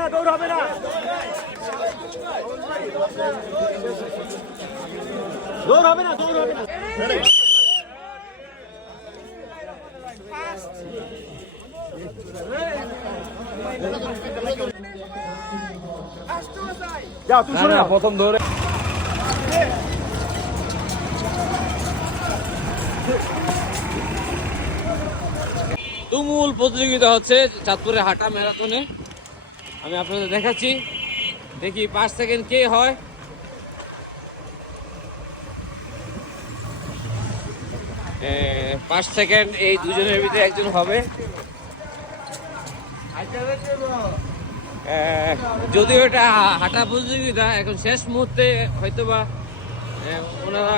না, দৌড় হবে না। দৌড় হবে না, দৌড় হবে না। যাও তুই শুনে প্রথম দৌড়ে তুমুল প্রতিযোগিতা হচ্ছে চাঁদপুরে হাঁটা ম্যারাথনে। আমি আপনাদের দেখাচ্ছি, দেখি 5 সেকেন্ড কে হয়। এ, 5 সেকেন্ড এই দুজনের ভিতরে একজন হবে। যদিও এটা হাঁটা প্রতিযোগিতা, এখন শেষ মুহূর্তে হয়তোবা ওনারা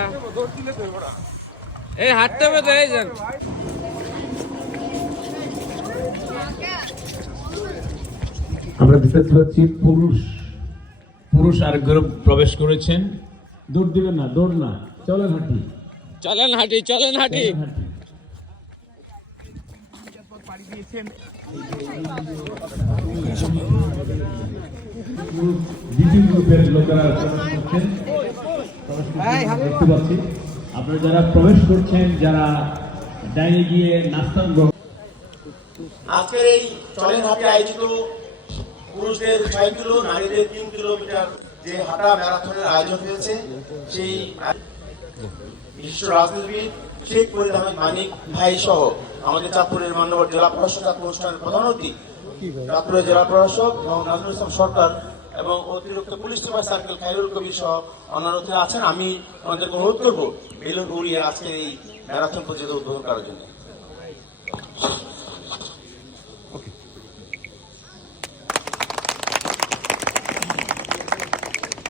এই হাঁটতে হবে তো এই যান। আমরা দেখতে পাচ্ছি পুরুষ আর গ্রুপ প্রবেশ করেছেন। দৌড় দিবেন না, দৌড় না, চলেন হাঁটি, চলেন হাঁটি, চলেন হাঁটি। দ্বিতীয় গ্রুপের লোকেরা দেখতে পাচ্ছি। আপনারা যারা প্রবেশ করছেন, যারা ডাইনে গিয়ে নাস্তা গ্রহণ। আজকের এই চলেন হাটে আয়োজিত পুরুষদের 6 কিলো, নারীদের 3 কিলোমিটার যে হাঁটা ম্যারাথনের আয়োজন হয়েছে, সেই বিশিষ্ট রাজনীতিবিদ শেখ ফরিদ আহমেদ মানিক ভাই সহ আমাদের চাঁদপুরের মান্যবর জেলা প্রশাসক অনুষ্ঠানের প্রধান অতিথি চাঁদপুরের জেলা প্রশাসক এবং নাজমুল ইসলাম সরকার এবং অতিরিক্ত পুলিশ সুপার সার্কেল খায়রুল কবির সহ অন্যান্য অতিথি আছেন। আমি আমাদেরকে অনুরোধ করবো বেলুন উড়িয়ে আজকে এই ম্যারাথন প্রতিযোগিতা উদ্বোধন করার জন্য।